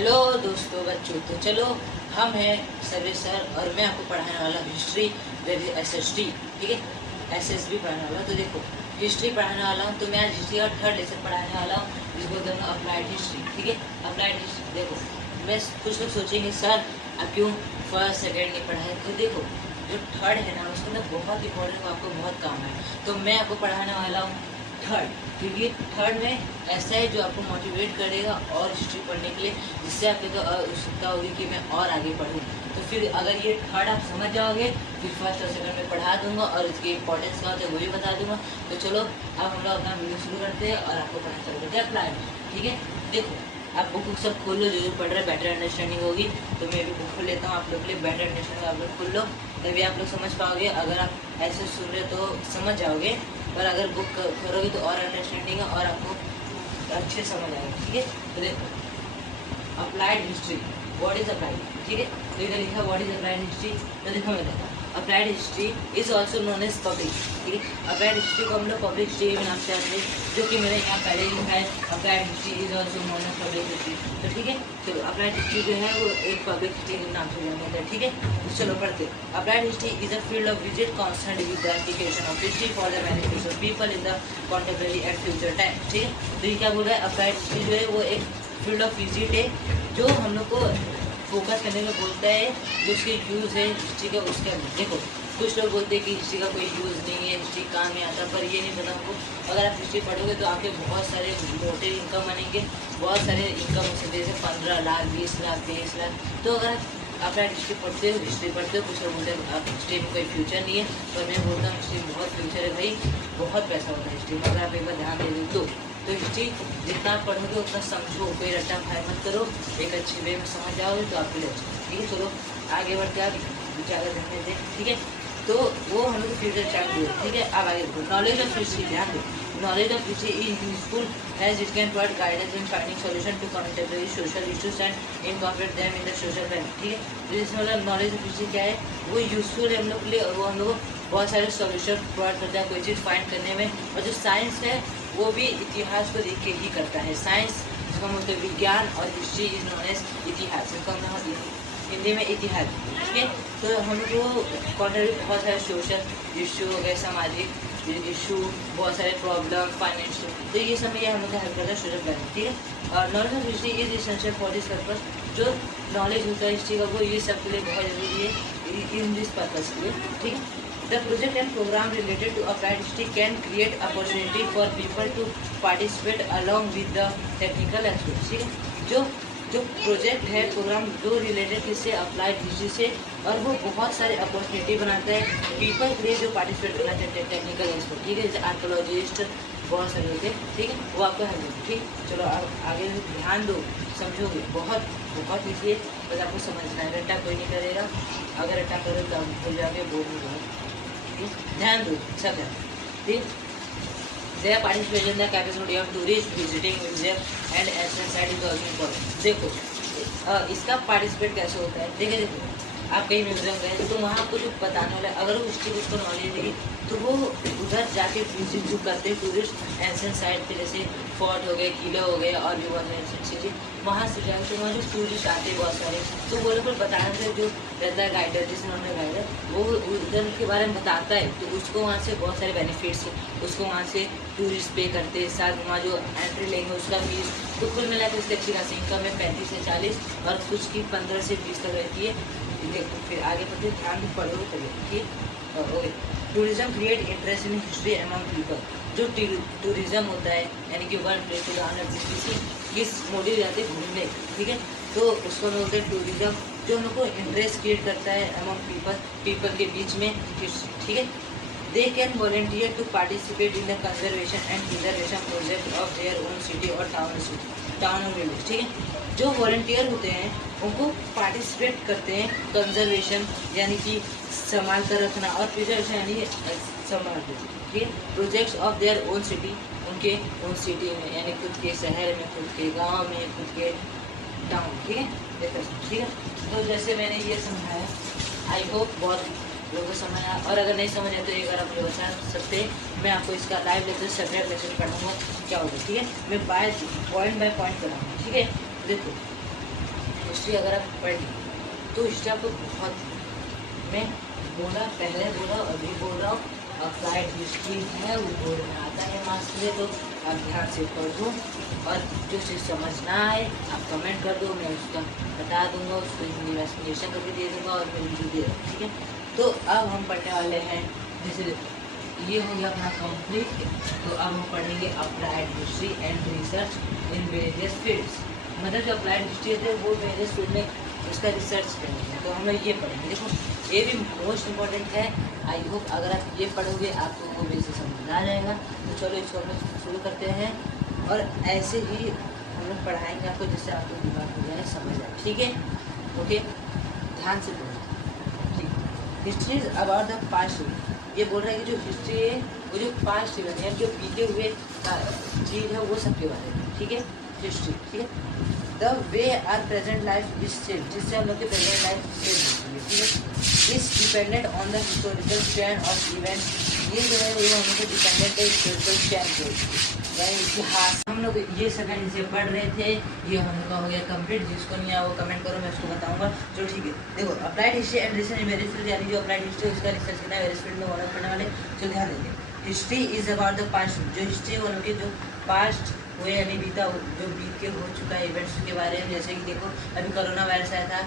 Hello दोस्तों बच्चों, तो चलो हम हैं सर्वे सर और मैं आपको पढ़ाने वाला हिस्ट्री SST, ठीक है, SSB पढ़ाने वाला। तो देखो हिस्ट्री पढ़ाने वाला हूँ, तो मैं आज हिस्ट्री का थर्ड लेसन पढ़ाने वाला हूँ, जिसको बोलते हैं अप्लाइड हिस्ट्री, ठीक है। अप्लाइड हिस्ट्री देखो, मैं कुछ लोग सोचेंगे सर अब क्यों फर्स्ट सेकेंड नहीं पढ़ाए, तो देखो जो थर्ड है ना उसके अंदर बहुत इंपॉर्टेंट, आपको बहुत काम है। तो मैं आपको पढ़ाने वाला हूँ थर्ड, क्योंकि थर्ड में ऐसा है जो आपको मोटिवेट करेगा और हिस्ट्री पढ़ने के लिए, जिससे आपको उत्सुकता होगी कि मैं और आगे पढ़ूँ। तो फिर अगर ये थर्ड आप समझ जाओगे, फिर फर्स्ट और सेकंड में पढ़ा दूंगा और इसकी इंपॉर्टेंस क्या होता है वो भी बता दूंगा। तो चलो अब हम लोग अपना वीडियो शुरू करते हैं और आपको पढ़ना चालू करते हैं अप्लाइड, ठीक है। देखो आप बुक सब खोल लो, जो पढ़ रहे बेटर अंडरस्टैंडिंग होगी। तो मैं भी बुक खोल लेता हूँ आप लोग के लिए, बेटर अंडरस्टैंडिंग आप लोग खोल लो, तभी आप लोग समझ पाओगे। अगर आप ऐसे सुन रहे तो समझ जाओगे, पर अगर बुक करोगे तो और अंडरस्टैंडिंग है और आपको अच्छे समझ आएगा, ठीक है। तो देखो applied history, what is applied, ठीक है। तो इधर लिखा व्हाट इज अप्लाइड हिस्ट्री, तो देखो मैं देखा applied history is also known as public, ठीक है। अप्लाइड हिस्ट्री को हम लोग पब्लिक हिस्ट्री के नाम से आते हैं, जो कि मैंने यहाँ पहले ही लिखा है applied history is also known as public history. तो ठीक है, तो अप्लाइड हिस्ट्री जो है वो एक पब्लिक हिस्ट्री के नाम से जाना जाता है, ठीक है। तो चलो पढ़ते। Applied history is a field of visit concerned with the application of history for the benefit of people in the contemporary and future time, ठीक है। तो ये क्या बोल रहा है, अप्लाइड हिस्ट्री जो है वो एक फील्ड ऑफ विजिट है जो हम लोग को फोकस करने में बोलता है, जो उसके यूज़ है हिस्ट्री का उसका। देखो कुछ लोग बोलते हैं कि हिस्ट्री का कोई यूज़ नहीं है, हिस्ट्री काम नहीं आता, पर ये नहीं पता हमको। अगर आप हिस्ट्री पढ़ोगे तो आपके बहुत सारे मोटे इनकम बनेंगे, बहुत सारे इनकम हो सकते हैं, जैसे 15 लाख 20 लाख 23 लाख। तो अगर आप हिस्ट्री पढ़ते हो, कुछ लोग बोलते हैं आप हिस्ट्री में कोई फ्यूचर नहीं है, पर मैं बोलता हूँ हिस्ट्री में बहुत फ्यूचर है भाई, बहुत पैसा होता है हिस्ट्री में, अगर आप एक बार ध्यान दे दो तो हिस्ट्री जितना आप पढ़ोगे उतना समझो, कोई रट्टा फाई मत करो, एक अच्छी वे में समझ जाओगे तो आपके लिए अच्छा, ठीक है। चलो आगे बढ़ते आप विचार देखने दें, ठीक है। तो वो हम लोग फ्यूचर चैप्टर दिए, ठीक है। अब आगे देखो नॉलेज ऑफ हिस्ट्री, ध्यान दो। Knowledge of history is useful as it can provide guidance in finding solution to contemporary social issues and incorporate them in the social life, ठीक है। तो इसमें मतलब नॉलेज ऑफ हिस्ट्री क्या है, वो यूजफुल है हम लोग के लिए, और वो हम लोग को बहुत सारे सॉल्यूशन प्रोवाइड करता है कोई चीज़ फाइंड करने में। और जो साइंस है वो भी इतिहास को देख के ही करता है। साइंस जिसको हम बोलते हैं विज्ञान, और हिस्ट्री इज नोन एज इतिहास, जिसको हम हिंदी में इतिहास, ठीक है। तो हमको कॉन्ट्रेरी बहुत सारे सोशल इशू हो गए, सामाजिक इशू, बहुत सारे प्रॉब्लम, फाइनेंशियल, तो ये सब में हम लोग का हेल्प करता है सोशल प्लानिंग, ठीक है। और knowledge of history is essential for this purpose, जो नॉलेज होता है हिस्ट्री का वो ये सब के लिए बहुत जरूरी है इन दिस पर्पज के लिए, ठीक है। The project and program related to applied history can create opportunity for people to participate along with the technical aspects, ठीक है। जो प्रोजेक्ट है, प्रोग्राम जो रिलेटेड इससे अप्लाइड हिस्ट्री से, और वो बहुत सारे अपॉर्चुनिटी बनाता है पीपल के लिए जो पार्टिसिपेट करना चाहते हैं टेक्निकल एस्पेक्ट, ठीक है। जैसे आर्कोलॉजिस्ट बहुत सारे होते हैं, ठीक है, वो आपको हेल्प, ठीक। चलो अब आगे ध्यान दो, समझोगे, बहुत बहुत ईजी है, बस आपको समझना है, रट्टा कोई नहीं करेगा। अगर रट्टा करो तो आप हो जाके बोल नहीं, ध्यान दो सब है, ठीक। Their participation in the capacity of tourists visiting museum and ancient site is also important। देखो इसका पार्टिसिपेट कैसे होता है, देखो आप कहीं म्यूजियम गए तो वहाँ आपको जो बताने वाला है, अगर वो हिस्ट्री उसको नॉलेज देगी तो वो उधर जाके विजिट जो करते हैं टूरिस्ट एंशिएंट साइट पे, जैसे फोर्ट हो गए, किले हो गए, और भी बहुत सारे एंशिएंट चीज़ें, वहाँ से जाके तो वहाँ जो टूरिस्ट आते हैं बहुत सारे, तो वो लोग बताने से जो रहता है गाइडर, जिस उन्होंने गाइडर, वो उधर के बारे में बताता है, तो उसको वहाँ से बहुत सारे बेनिफिट्स है, उसको वहाँ से टूरिस्ट पे करते हैं, साथ वहाँ जो एंट्री लेंगे उसका फीस, तो कुल मिला के उसकी अच्छी खासी इनकम है 35 से 40, और कुछ की 15 से 20 तक रहती है। देखो फिर आगे बढ़ते, ध्यान भी पढ़ोगे तभी, ठीक। Okay, tourism create interest in history among people. जो टूरिज्म होता है यानी कि वन प्लेस टू अनदर, किस मोटिव जाते हैं घूमने, ठीक है, तो उसको बोलते हैं टूरिज्म, जो हम लोग को इंटरेस्ट क्रिएट करता है अमंग पीपल के बीच में, ठीक है। They can volunteer to participate in the conservation and preservation project of their own city और टाउन और विलेज, ठीक है। जो वॉलंटियर होते हैं उनको पार्टिसिपेट करते हैं कंजर्वेशन यानी कि संभाल कर रखना, और प्रिजर्वेशन यानी संभाल कर, ठीक है, projects of their own city, उनके ओन सिटी में यानी खुद के शहर में, खुद के गांव में, खुद के टाउन, ठीक है, देखो, ठीक है। तो जैसे मैंने ये समझाया, आई होप बहुत लोगों को समझ आया, और अगर नहीं समझ आए तो एक बार आप मुझे बता सकते हैं, मैं आपको इसका लाइव लेक्चर सेपरेट लेक्चर पढ़ाऊँगा क्या होगा, ठीक है। मैं पॉइंट बाय पॉइंट कराऊँगा, ठीक है। देखो हिस्ट्री अगर आप पढ़ ली तो हिस्ट्री आपको बहुत, मैं पहले बोला अभी बोल रहा हूँ, अप्लाइड हिस्ट्री है वो बोर्ड में आता है मार्क्स में, तो आप ध्यान से पढ़ दो और जो चीज़ समझ ना आए आप कमेंट कर दो, मैं उसका बता दूंगा, उसको हिंदी में एक्सप्लेनेशन करके दे दूंगा और मैं वीडियो दे दूँगा, ठीक है। तो अब हम पढ़ने वाले हैं, जैसे ये हो गया अपना कंप्लीट। तो अब हम पढ़ेंगे applied history and research in various fields, मतलब जो अप्लाइड हिस्ट्री है वो वेरियस फील्ड में उसका रिसर्च करेंगे, तो हम लोग ये पढ़ेंगे। देखो ये भी मोस्ट इम्पॉर्टेंट है, आई होप अगर आप ये पढ़ोगे आपको वो बेसिक समझ आ जाएगा। तो चलो इसको हम लोग शुरू करते हैं और ऐसे ही हम लोग पढ़ाएंगे आपको, जिससे आपको दिमाग हो जाए, समझ आए, ठीक है। ओके, ध्यान से पढ़ो, ठीक। History is about the past, ये बोल रहा है कि जो हिस्ट्री है वो जो पास्ट इवेंट है, जो बीते हुए चीज़ है वो सबके बारे में, ठीक है, हिस्ट्री, ठीक है। The way our present life is save, जिससे हम लोग की प्रेजेंट लाइफ सेव होती है, ठीक है। Is dependent on the historical chain of events, ये जो है वो हम लोग को डिपेंडेंट है हिस्टोरिकल चेन के, यानी इतिहास। हम लोग ये सेकंड से पढ़ रहे थे, ये हम लोग का हो गया कंप्लीट। जिसको नहीं आया वो कमेंट करो, मैं उसको बताऊंगा। चलो ठीक है, देखो applied history and research in various field, यानी जो अप्लाइड हिस्ट्री है उसका रिसर्च करना है वेरियस फील्ड में वो लोग करने वाले। चलो ध्यान देंगे, history is about the past, जो हिस्ट्री है वो लोग के जो पास्ट हुए यानी बीता, जो बीत के हो चुका है इवेंट्स के बारे में। जैसे कि देखो अभी कोरोना वायरस आया था,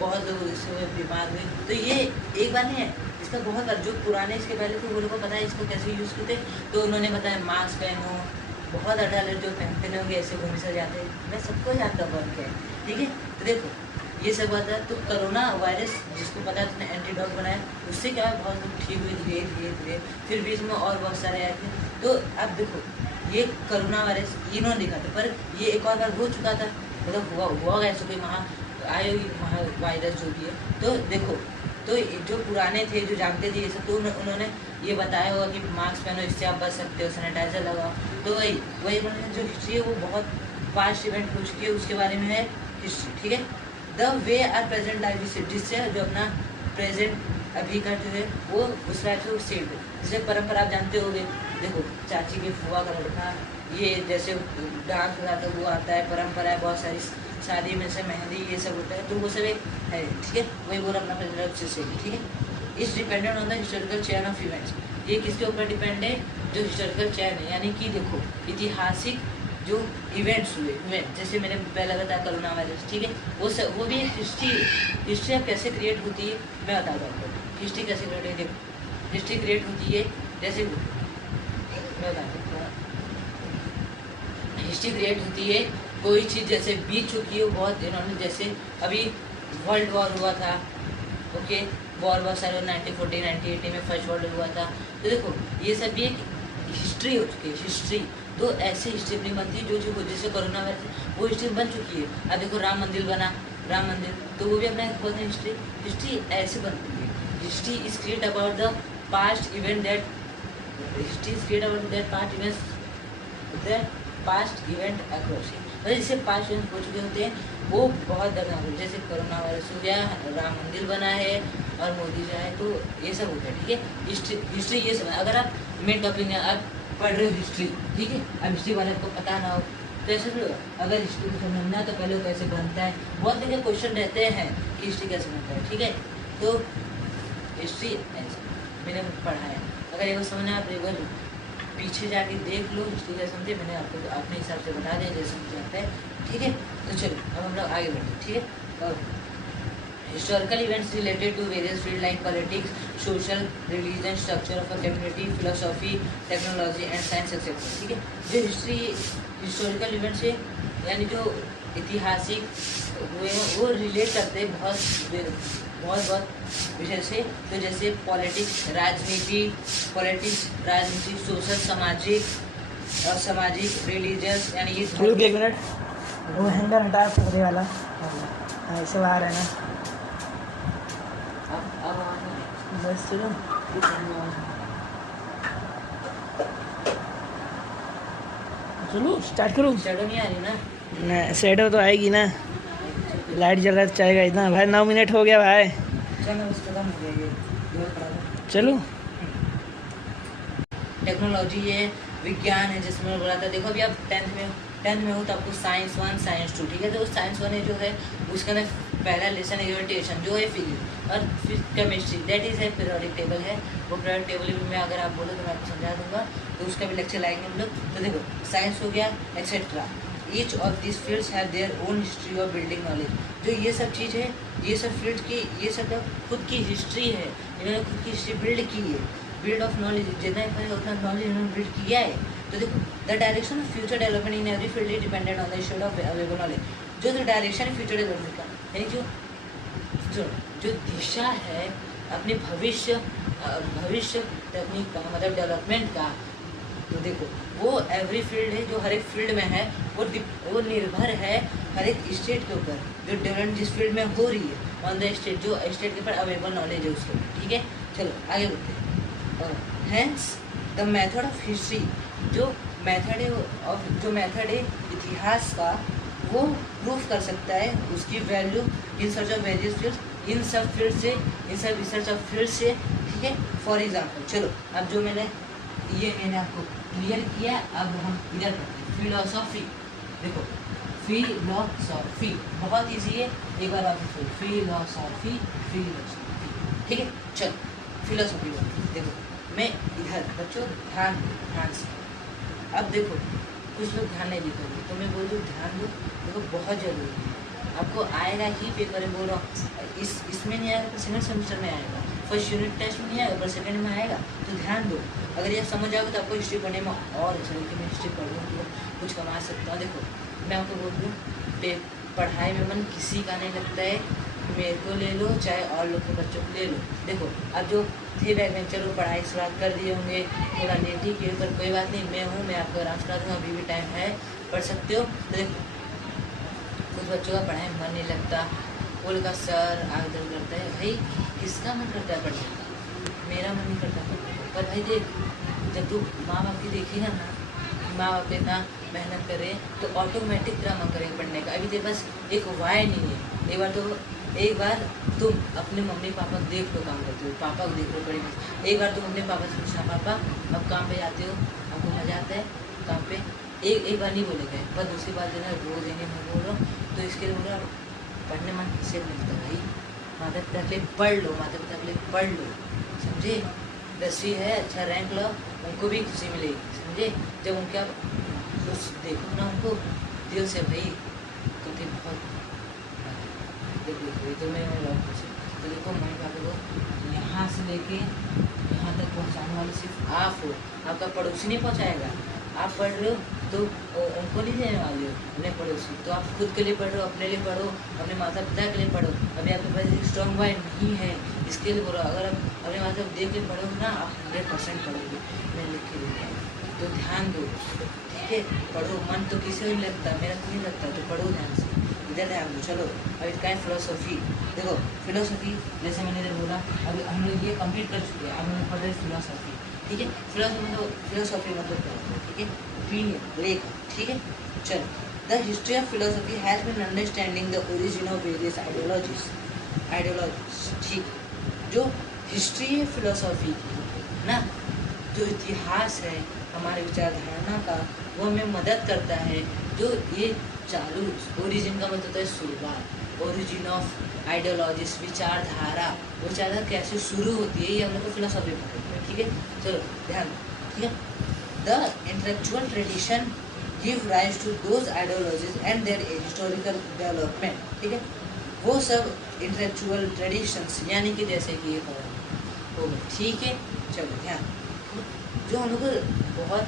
बहुत लोग इससे बीमार हुए, तो ये एक बार नहीं है, इसका बहुत बार जो पुराने इसके पहले थे वो लोगों को पता है इसको कैसे यूज़ करते, तो उन्होंने बताया मास्क पहनो, बहुत अडालर जो पहनते नहीं होंगे ऐसे घूम से जाते हैं, मैं सबको जानता हूँ कौन क्या है, ठीक है। तो देखो ये सब बात है, तो कोरोना वायरस जिसको पता है उसने एंटीडॉट बनाया, उससे क्या है बहुत लोग ठीक हुए धीरे धीरे धीरे, फिर बीच में और बहुत सारे आए थे। तो अब देखो ये कोरोना वायरस इन्होंने देखा था, पर ये एक और बार हो चुका था, मतलब हुआ ऐसे कोई वायरस जो भी है। तो देखो तो जो पुराने थे जो जानते थे ये सब, तो उन्होंने ये बताया होगा कि मास्क पहनो, इससे आप बच सकते हो, सैनिटाइजर लगाओ। तो वही उन्होंने जो हिस्ट्री है वो बहुत पास्ट इवेंट हो चुकी है उसके बारे में है हिस्ट्री, ठीक है। The way our present life, जिससे जो अपना प्रेजेंट अभी का जो है वो उस लाइफ से उस सेट, जैसे परंपरा आप जानते होंगे। देखो चाची के फुआ का लड़का, ये जैसे डांस होता है वो आता है, परंपरा है बहुत सारी, शादी में से मेहंदी ये सब होता है, तो वो सब एक है, ठीक है। वही बोला अपना प्रेजेंट से, ठीक है। Is dependent on the historical chain of events, ये किसके ऊपर डिपेंड है, जो हिस्टोरिकल चेन है, यानी कि देखो ऐतिहासिक जो इवेंट्स हुए, जैसे मैंने पहले बताया कोरोना वायरस, ठीक है, वो भी एक हिस्ट्री अब कैसे क्रिएट होती है मैं बताता हूँ आपको। हिस्ट्री कैसे क्रिएट होती है, देखो हिस्ट्री क्रिएट होती है जैसे मैं बता सकता हूँ, हिस्ट्री क्रिएट होती है कोई चीज़ जैसे बीत चुकी है बहुत इन्होंने, जैसे अभी वर्ल्ड वॉर हुआ था, ओके, वॉर बहुत सारे 1940 1980 में फर्स्ट वर्ल्ड हुआ था। तो देखो ये सब भी एक हिस्ट्री हो चुकी है, हिस्ट्री। तो ऐसे हिस्ट्री अपनी बनती है जो जैसे कोरोना वायरस वो हिस्ट्री बन चुकी है। अब देखो राम मंदिर बना, राम मंदिर, तो वो भी अपना एक बहुत हिस्ट्री ऐसे बनती है। History is create about the past event that, history is create about that past event across, मतलब जैसे पास्ट इवेंट हो चुके होते हैं वो बहुत दर्दनाक हो, जैसे कोरोना वायरस हो गया, राम मंदिर बना है और मोदी जी आए, तो ये सब होता है, ठीक है। हिस्ट्री ये सब, अगर आप मेन टॉपिक में आप पढ़ रहे हो हिस्ट्री, ठीक है, अब हिस्ट्री वाले को पता ना हो तो ऐसे भी, अगर हिस्ट्री को समझना तो पहले वो कैसे बनता है, बहुत जगह क्वेश्चन रहते हैं कि हिस्ट्री कैसे बनता है, ठीक है। तो हिस्ट्री ऐसे मैंने पढ़ा है, अगर ये समझना आप एक बार पीछे जाके देख लो हिस्ट्री कैसे समझे, मैंने आपको अपने हिसाब से बता दिया जैसे समझे आता है, ठीक है। तो चलो अब हम लोग आगे बढ़ते, ठीक है। Historical events related to various field like politics, social, religion, structure of a community, philosophy, technology and science etcetera, ठीक है। जो हिस्टोरिकल इवेंट्स है यानी जो ऐतिहासिक हुए हैं वो रिलेट करते हैं बहुत विषय से, तो जैसे पॉलिटिक्स राजनीति, सोशल, सामाजिक, रिलीजियस, यानी ये एक मिनट वो हैंगर हटाया पूरे वाला ऐसे बाहर है ना, बस चलो स्टार्ट करूँ। शैडो नहीं आ रही ना, शैडो तो आएगी ना, लाइट जल रहा है चाहेगा इतना भाई। 9 मिनट हो गया भाई, चलो। टेक्नोलॉजी है, विज्ञान है, जिसमें बोला था। देखो अभी आप 10th में 10th में हो तो आपको साइंस 1 साइंस 2, ठीक है। तो साइंस 1 जो है उसके अंदर पहला लेसन एलिमेंटेशन जो है फिजिक्स, और फिर केमिस्ट्री दैट इज है पीरियोडिक टेबल है। वो पीरियोडिक टेबल में अगर आप बोलो तो मैं आपको समझा दूंगा, तो उसका भी लेक्चर लाएंगे हम लोग। तो देखो साइंस हो गया etcetera, each of this fields have their own history of building knowledge. जो ये सब चीज़ है, ये सब फील्ड की, ये सब खुद की हिस्ट्री है, इन्होंने खुद की हिस्ट्री बिल्ड की है। बिल्ड ऑफ नॉलेज जितना ही उतना नॉलेज इन्होंने बिल्ड किया है। तो देखो the direction of future development in every field is dependent on the state of available knowledge. जो डायरेक्शन फ्यूचर डेवलपमेंट का यानी जो दिशा है अपने भविष्य तकनीक का मतलब डेवलपमेंट का, तो देखो वो एवरी फील्ड है, जो हर एक फील्ड में है, वो निर्भर है हर एक स्टेट के ऊपर, जो डेवलपमेंट जिस फील्ड में हो रही है ऑन द स्टेट, जो स्टेट के ऊपर अवेलेबल नॉलेज है उसके ऊपर, ठीक है। चलो आगे बढ़ते हैं। Hence the method of history, जो मेथड है इतिहास का, वो प्रूफ कर सकता है उसकी value in search of various fields, in सब रिसर्च ऑफ फील्ड से, ठीक है। फॉर एग्जाम्पल चलो अब जो मैंने आपको क्लियर किया, अब हम इधर करते हैं फिलोसॉफी। देखो फिलोसॉफी बहुत ईजी है, एक बार आप फिलोसॉफी, ठीक है। चलो फिलोसॉफी देखो, मैं इधर बच्चों ध्यान से, अब देखो कुछ लोग ध्यान नहीं देते होंगे, तो मैं बोल दूँ ध्यान दो, देखो बहुत ज़रूरी है, आपको आएगा ही पेपर में, बोल रहा हूँ इसमें नहीं आएगा तो सेकंड सेमेस्टर में आएगा, फर्स्ट यूनिट टेस्ट में नहीं आएगा पर सेकंड में आएगा। तो ध्यान दो, अगर ये समझ आओगे तो आपको हिस्ट्री पढ़ने में और अच्छा है कि मैं हिस्ट्री पढ़ लूँ तो कुछ कमा सकता हूँ। देखो मैं आपको बोल दूँ, पढ़ाई में मन किसी का नहीं लगता है, मेरे को ले लो चाहे और लोग के बच्चों को ले लो। देखो अब जो थे बैक बेंचर वो पढ़ाई शुरुआत कर दिए होंगे, थोड़ा लेट ही किए, पर कोई बात नहीं, मैं हूँ, मैं आपको आराम करा दूँगा, अभी भी टाइम है, पढ़ सकते हो। तो देखो कुछ बच्चों का पढ़ाई में मन नहीं लगता, बोल का सर आग दर्द करता है, भाई किसका मन करता है पढ़ने का, मेरा मन नहीं करता पढ़ने का, पर भाई देख जब तू माँ बाप की देखेगा ना, माँ बाप इतना मेहनत करे तो ऑटोमेटिक तेरा मन करेगा पढ़ने का। अभी तेरे पास एक वाय नहीं है, एक बार तुम अपने मम्मी पापा को देख लो काम करते हो, पापा को देख लो बड़ी मस्त, एक बार तुम अपने पापा से पूछना, पापा अब काम पे जाते हो, आपको मज़ा आता है काम पे, एक बार नहीं बोलेंगे, पर दूसरी बार जो है रोज देंगे, मैं बोल रहा हूँ। तो इसके लिए बोल रहा पढ़ने मन किसे मिलता है भाई, माता पिता के लिए पढ़ लो, माता पिता के लिए पढ़ लो, समझे। 10वीं है, अच्छा रैंक लो, उनको भी खुशी मिलेगी, समझे। जब उनका कुछ देखो ना उनको दिल से, भाई तो फिर बहुत देखो तो मैं तो देखो मम्मी पापा को यहाँ से लेके यहाँ तक पहुँचाने वाले सिर्फ आप हो, आपका पड़ोसी नहीं पहुँचाएगा। आप पढ़ रहे हो तो उनको नहीं देने वाले हो अपने पड़ोसी, तो आप खुद के लिए पढ़ रहे हो, अपने लिए पढ़ो, अपने माता पिता के लिए पढ़ो। अभी आपके पास एक स्ट्रॉन्ग माइंड नहीं है, इसके लिए बोलो, अगर आप अपने माता पिता देख के पढ़ोगे ना, आप 100% पढ़ोगे, मैं लिख के दूँगा। तो ध्यान दो, ठीक है, पढ़ो, मन तो किसी को नहीं लगता, मेरा तो नहीं लगता, तो पढ़ो ध्यान से, इधर ध्यान दो। चलो अब इसका है फिलोसॉफी। देखो फिलोसॉफी जैसे मैंने इधर बोला, अभी हम लोग ये कंप्लीट कर चुके हैं, अब हम पढ़ रहे फिलोसॉफी, ठीक है। फिलोसॉफी मतलब क्या होता है, ठीक है, ओपिनियन लेख, ठीक है। चलो the history of philosophy has been understanding the origin of various ideologies, ठीक। जो हिस्ट्री है फिलोसॉफी की ना, जो इतिहास है हमारे विचारधारणा का, वो हमें मदद करता है। जो ये चालू ओरिजिन का मतलब होता है शुरुआत, ओरिजिन ऑफ आइडियोलॉजीज विचारधारा कैसे शुरू होती है, ये हम लोग को फिलोसॉफी पढ़ते हैं, ठीक है। चलो ध्यान, ठीक है। The intellectual tradition give rise to those ideologies and their historical development, ठीक है। वो सब इंटेलेक्चुअल ट्रेडिशंस यानी कि जैसे कि ये हो गए, ठीक है। चलो ध्यान, जो हम लोग को बहुत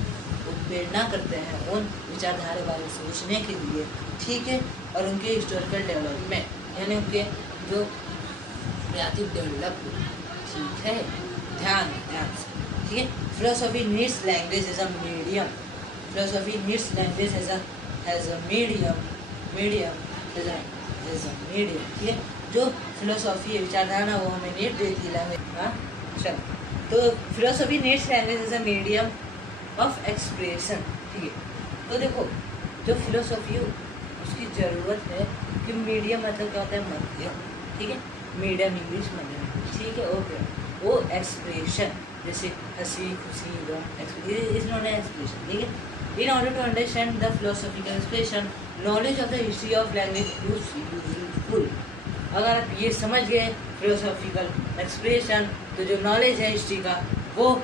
प्रेरणा करते हैं उन विचारधारा के बारे में सोचने के लिए, ठीक है, और उनके हिस्टोरिकल डेवलपमेंट यानी उनके जो क्रिएटिव डेवलप, ठीक है। ध्यान से, ठीक है। Philosophy needs language as a medium, philosophy needs language as a medium, ठीक है। जो फिलोसॉफी है विचारधारा वो हमें नीड देती है लैंग्वेज, हाँ चलो। तो philosophy needs language as a medium of expression, ठीक है। तो देखो जो फिलोसॉफी है उसकी ज़रूरत है कि मीडियम मतलब क्या होता है, मध्यम, ठीक है, मीडियम इंग्लिश मध्यम, ठीक है, ओके। वो एक्सप्रेशन जैसे हंसी खुशी गम, इज नॉट एन एक्सप्रेशन, ठीक है। In order to understand the philosophical expression knowledge of the history of language useful. अगर आप ये समझ गए फिलोसॉफिकल एक्सप्रेशन, तो जो नॉलेज है हिस्ट्री का वो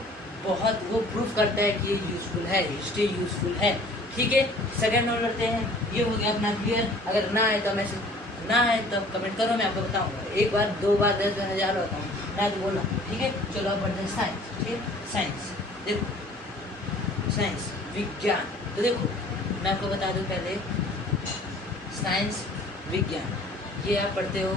प्रूफ करता है कि ये यूजफुल है, हिस्ट्री यूजफुल है। ठीक है, सेकंड नोट करते हैं। ये हो गया अपना क्लियर। अगर ना है तो मैसेज ना है तो कमेंट करो, मैं आपको बताऊंगा। एक बार, दो बार, 10 बार, 1000 बताऊँ ना तो बोलना। ठीक है, चलो अब बढ़ते हैं साइंस। ठीक है, साइंस देखो, साइंस विज्ञान। तो देखो मैं आपको बता दूं पहले, साइंस विज्ञान ये आप पढ़ते हो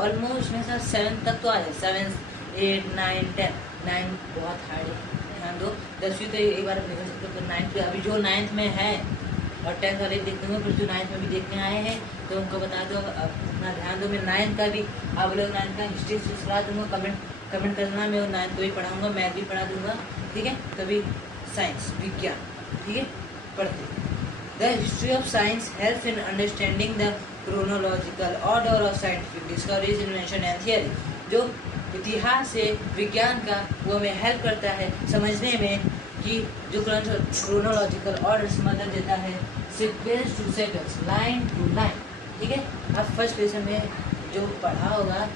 ऑलमोस्ट मेरे साथ 7 तक तो आ जाए, 7, 8, 9, 10। 9 बहुत हार्ड है, ध्यान दो। 10वीं तो एक बार निकल सकते हो, तो 9th पे अभी जो 9th में है और 10th वाले देखते होंगे, फिर जो 9th में भी देखने आए हैं तो उनको बता दो, अपना ध्यान दो। मैं 9th का भी, आप लोग 9th का हिस्ट्री से सलाह दूँगा, कमेंट करना, मैं 9th को भी पढ़ाऊँगा, मैथ भी पढ़ा दूँगा। ठीक है, कभी साइंस विज्ञान। ठीक है, पढ़ते। The history of science help in understanding the chronological order of scientific discoveries, invention and theory. जो इतिहास है विज्ञान का, वो हमें हेल्प करता है समझने में कि जो क्रोनोलॉजिकल ऑर्डर मदद देता है sequence to sequence, line to line. ठीक है, आप फर्स्ट लेसन में जो पढ़ा होगा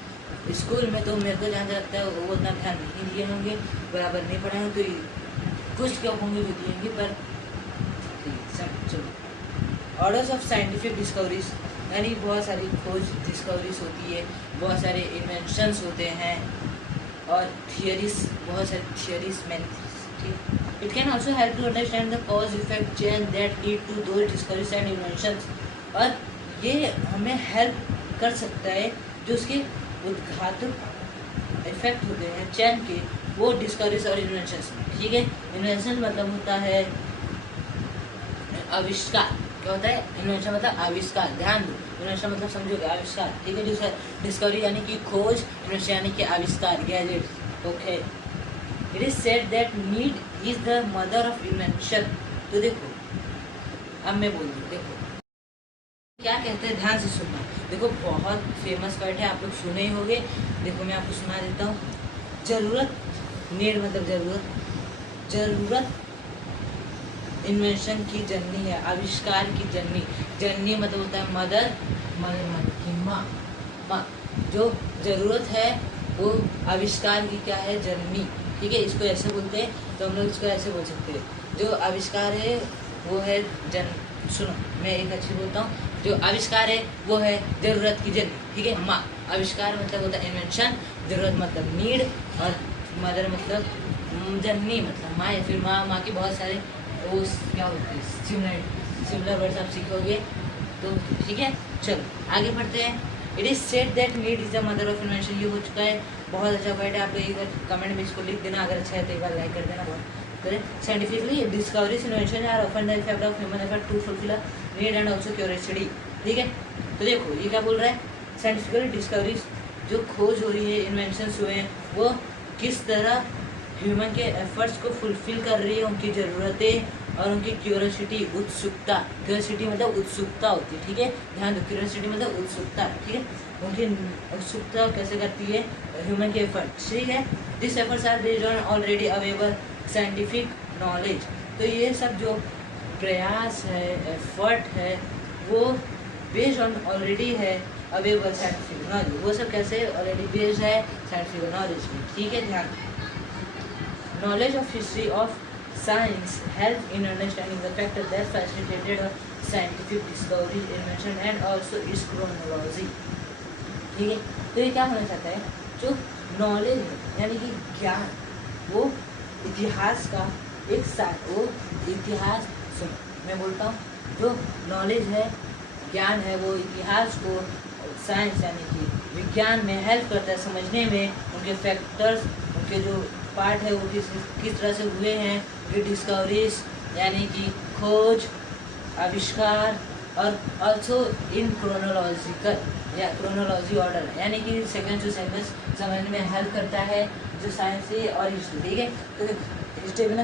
स्कूल में, तो मेरे को जहाँ लगता है वो उतना ध्यान नहीं दिए होंगे, बराबर नहीं पढ़े होंगे, तो कुछ क्या होंगे जो दिएंगे। पर चलो, ऑर्डर्स ऑफ साइंटिफिक डिस्कवरीज यानी बहुत सारी खोज डिस्कवरीज होती है, बहुत सारे इन्वेंशंस होते हैं और थियरीज, बहुत सारी theories man. It can also help to understand the cause effect chain that lead to those discoveries and inventions. और ये हमें हेल्प कर सकता है जो उसके उद्घाटक इफेक्ट होते हैं चेन के, वो डिस्कवरीज और इन्वेंशंस में। ठीक है, इन्वेंशन मतलब होता है आविष्कार। क्या होता है इन्वेंशन? मतलब आविष्कार। ध्यान दो, इन्वेंशन मतलब समझोगे आविष्कार। ठीक है, दूसरा डिस्कवरी यानी कि खोज, इन्वेंशन यानी कि आविष्कार, gadget. Okay, it is said that need is the mother of invention. तो देखो, अब मैं बोल दूँ, देखो क्या कहते हैं, ध्यान से सुनना। देखो बहुत फेमस वर्ड है, आप लोग सुने ही होंगे। देखो मैं आपको सुना देता हूँ। जरूरत, नीड मतलब जरूरत, जरूरत इन्वेंशन की जननी है, आविष्कार की जननी। जननी मतलब होता है मदर, मदर की माँ। जो जरूरत है वो आविष्कार की क्या है, जननी। ठीक है, इसको ऐसे बोलते हैं, तो हम लोग इसको ऐसे बोल सकते हैं। जो आविष्कार है वो है सुनो मैं एक अच्छी बोलता हूँ, जो आविष्कार है वो है जरूरत की जननी। ठीक है, माँ। आविष्कार मतलब होता है इन्वेंशन, जरूरत मतलब नीड, और मदर मतलब जननी मतलब माँ, या फिर माँ के बहुत सारे वो क्या होते हैं, सिमिलर वर्ड्स आप सीखोगे। तो ठीक है, चलो आगे बढ़ते हैं। It is said that need is the mother of invention. ये हो चुका है, बहुत अच्छा वर्ड है। आप एक बार कमेंट में इसको लिख देना, अगर अच्छा है तो एक बार लाइक कर देना। बहुत scientifically discoveries invention are often the effect of human effort to fulfil a need and also curiosity. ठीक है, तो देखो ये क्या बोल रहा है, साइंटिफिकली डिस्कवरीज जो खोज हो रही है, इन्वेंशंस हुए हैं, वो किस तरह ह्यूमन के एफर्ट्स को फुलफिल कर रही है, उनकी ज़रूरतें और उनकी क्यूरियोसिटी, उत्सुकता। क्यूरियोसिटी मतलब उत्सुकता होती है। ठीक है, ध्यान दो, क्यूरियोसिटी मतलब उत्सुकता। ठीक है, उनकी उत्सुकता कैसे करती है ह्यूमन के एफर्ट्स। ठीक है, this efforts are based on already available scientific knowledge. तो ये सब जो प्रयास है, एफर्ट है, वो बेस्ड ऑन ऑलरेडी है अवेलेबल साइंटिफिक नॉलेज। वो सब कैसे ऑलरेडी बेस्ड है साइंटिफिक नॉलेज में। ठीक है, ध्यान। Knowledge of history of science help in understanding the factor that facilitated scientific discovery, invention and also its chronology. ठीक है, तो ये क्या होना चाहता है, जो नॉलेज है यानी कि ज्ञान, वो इतिहास का एक साथ, वो इतिहास सुनो मैं बोलता हूँ, जो नॉलेज है, ज्ञान है, वो इतिहास को साइंस यानी कि विज्ञान में हेल्प करता है समझने में। उनके फैक्टर्स, उनके जो पार्ट है वो किस तरह से हुए हैं, उनकी डिस्कवरीज यानी कि खोज, आविष्कार, और ऑल्सो इन क्रोनोलॉजिकल या क्रोनोलॉजी ऑर्डर यानी कि सेकेंड टू सेकेंड समझने में हेल्प करता है जो साइंस है और हिस्ट्री। ठीक है, तो हिस्ट्री में ना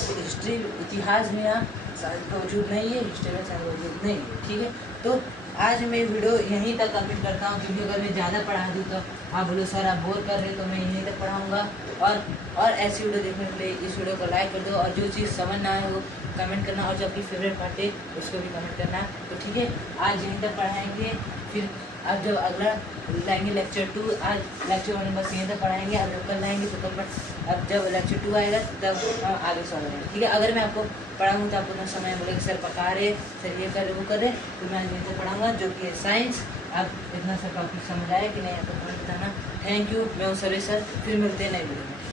हिस्ट्री इतिहास में ना साइंस का वजूद नहीं है, हिस्ट्री में साइंस का वजूद नहीं है। ठीक है, तो आज मैं वीडियो यहीं तक कंप्लीट करता हूँ, क्योंकि अगर मैं ज़्यादा पढ़ा दूँ तो आप बोलो सर आप बोर कर रहे हो, तो मैं यहीं तक पढ़ाऊँगा। और ऐसी वीडियो देखने के लिए इस वीडियो को लाइक कर दो, और जो चीज़ समझ ना आए वो कमेंट करना, और जो आपकी फेवरेट पार्ट है उसको भी कमेंट करना। तो ठीक है, आज यहीं तक पढ़ाएंगे, फिर अब जब अगला लाएंगे लेक्चर 2, आज लेक्चर 1 बस यहीं तक पढ़ाएंगे। अब जब कल लाएंगे तो कल अब जब लेक्चर 2 आएगा तब हम आगे सॉल्व, ठीक है। अगर मैं आपको पढ़ाऊँ तो आपको ना समय बोलेगा सर पका रहे, सर ये कर रहे वो कर रहे, तो मैं यहीं तक पढ़ाऊँगा, जो कि साइंस। आप इतना सा टॉपिक समझ आए कि नहीं, आपको कमेंट बताना। थैंक यू, मैं हूँ सर्वेश सर, फिर मिलते हैं नए वीडियो में।